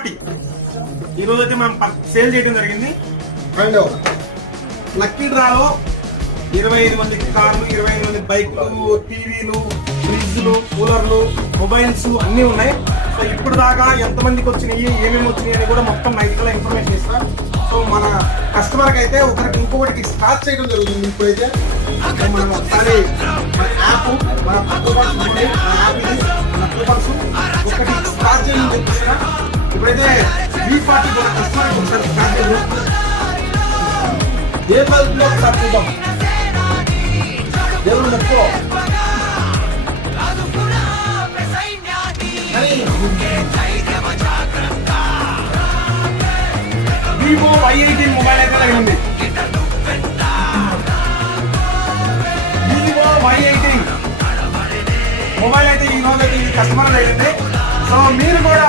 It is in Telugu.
ఈ రోజు అయితే మనం సేల్ చేయడం జరిగింది. అండ్ లక్కీ డ్రాలో 25 మంది కార్లు, 25 మంది బైక్లు, టీవీలు, ఫ్రిడ్జ్లు, కూలర్లు, మొబైల్స్ అన్నీ ఉన్నాయి. సో ఇప్పుడు దాకా ఎంతమందికి వచ్చినాయి, ఏమేమి వచ్చినాయి అని కూడా మొత్తం నైట్లో ఇన్ఫర్మేషన్ ఇస్తాం. సో మన కస్టమర్కి అయితే ఇంకొకటికి స్టార్ట్ చేయడం జరుగుతుంది. ఇప్పుడైతే మనం ఒకసారి మన యాప్, మన కూపన్స్ ఒకటి స్టార్ట్ చేయడం చూపిస్తున్నా. ఇప్పుడైతే V40 కస్టమర్కి ఒకసారి స్టార్ట్ చేయడం ఏ బల్బ్లో ఒకసారి చూద్దాం. దేవుడు ఎక్కువ Vivo Y18 మొబైల్ అయితే తగిలింది. Vivo Y18 మొబైల్ అయితే ఈ రోజు అయితే కస్టమర్ తగిలింది. సో మీరు కూడా